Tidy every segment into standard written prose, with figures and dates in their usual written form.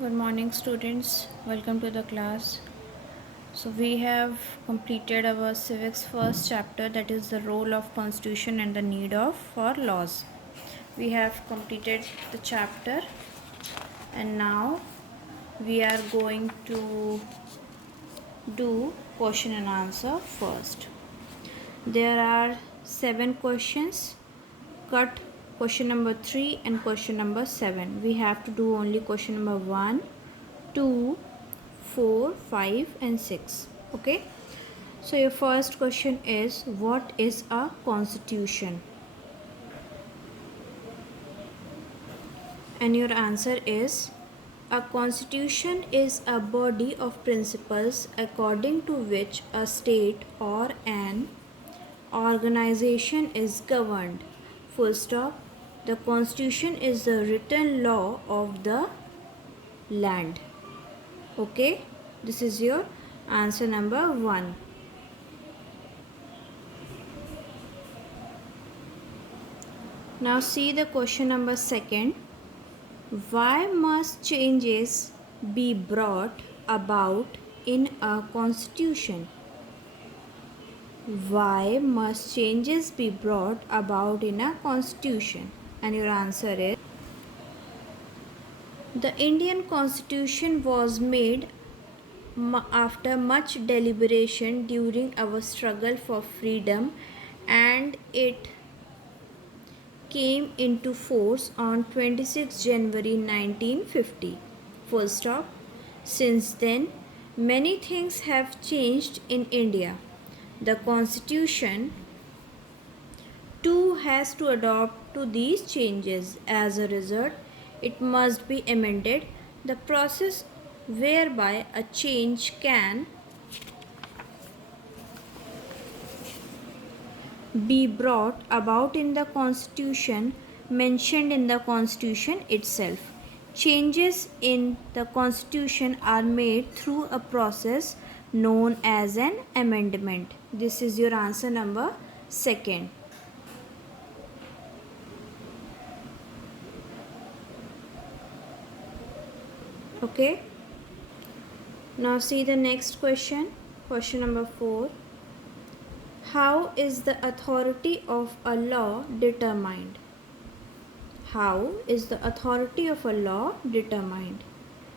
Good morning, students. Welcome to the class. So we have completed our civics first chapter, that is the role of constitution and the need of for laws. We have completed the chapter and now we are going to do question and answer first. There are 7 questions. Cut question number 3 and question number 7. We have to do only question number 1, 2, 4, 5 and 6. Okay. So your first question is, what is a constitution? And your answer is, a constitution is a body of principles according to which a state or an organization is governed. Full stop. The constitution is the written law of the land. Okay, this is your answer number 1. Now see the question number 2. Why must changes be brought about in a constitution? Why must changes be brought about in a constitution? And your answer is, the Indian constitution was made after much deliberation during our struggle for freedom, and it came into force on 26 January 1950. Full stop. Since then, many things have changed in India. The constitution too has to adapt to these changes. As a result, it must be amended. The process whereby a change can be brought about in the constitution mentioned in the constitution itself. Changes in the constitution are made through a process known as an amendment. This is your answer number 2. Okay. Now see the next question. Question number 4. How is the authority of a law determined? How is the authority of a law determined?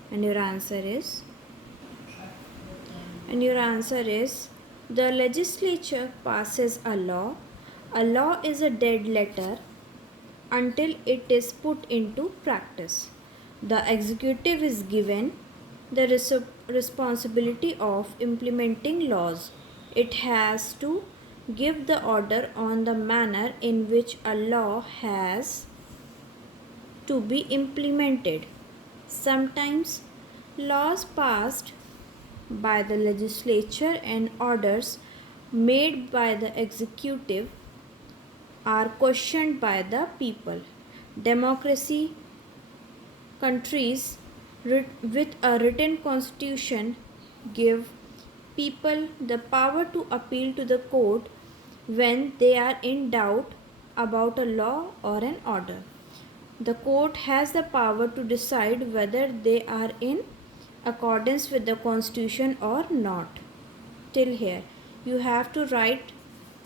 And your answer is, the legislature passes a law. A law is a dead letter until it is put into practice. The executive is given the responsibility of implementing laws. It has to give the order on the manner in which a law has to be implemented. Sometimes laws passed by the legislature and orders made by the executive are questioned by the people. Democracy countries with a written constitution give people the power to appeal to the court when they are in doubt about a law or an order. The court has the power to decide whether they are in accordance with the constitution or not. Till here, you have to write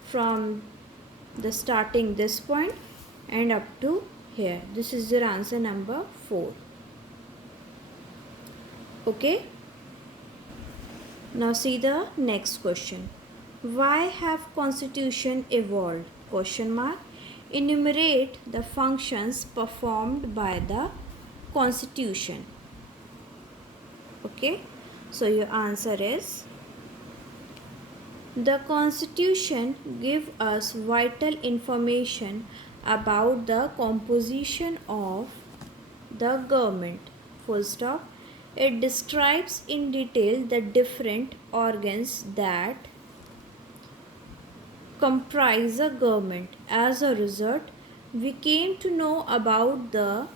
from the starting this point and up to here. This is your answer number 4. Okay. Now see the next question. Why have constitution evolved? Question mark. Enumerate the functions performed by the constitution. Okay. So your answer is, the constitution gives us vital information about the composition of the government. Full stop. It describes in detail the different organs that comprise a government. As a result, we came to know about the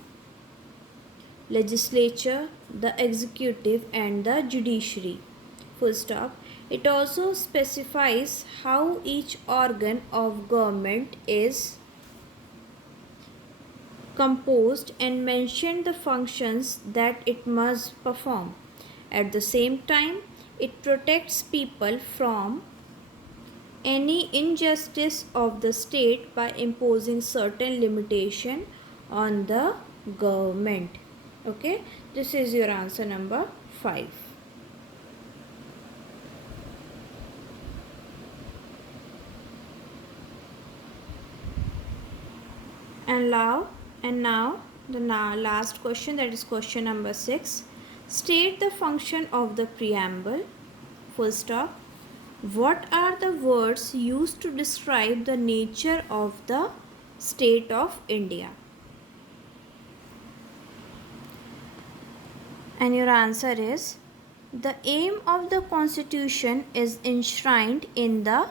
legislature, the executive and the judiciary. Full stop. It also specifies how each organ of government is composed and mentioned the functions that it must perform. At the same time, it protects people from any injustice of the state by imposing certain limitation on the government. Okay, this is your answer number 5. And now the last question, that is question number 6. State the function of the preamble. Full stop. What are the words used to describe the nature of the state of India? And your answer is, the aim of the constitution is enshrined in the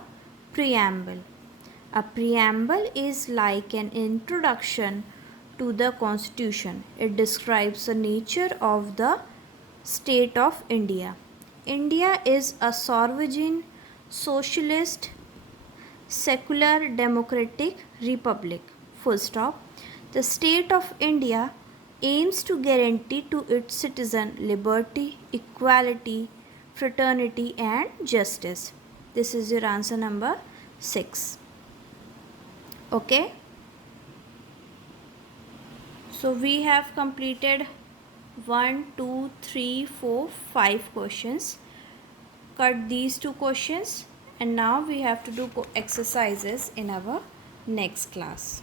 preamble. A preamble is like an introduction to the constitution. It describes the nature of the state of India. India is a sovereign, socialist, secular, democratic republic. Full stop. The state of India aims to guarantee to its citizens liberty, equality, fraternity, and justice. This is your answer number 6. Okay. So we have completed 1, 2, 3, 4, 5 questions. Cut these 2 questions, and now we have to do exercises in our next class.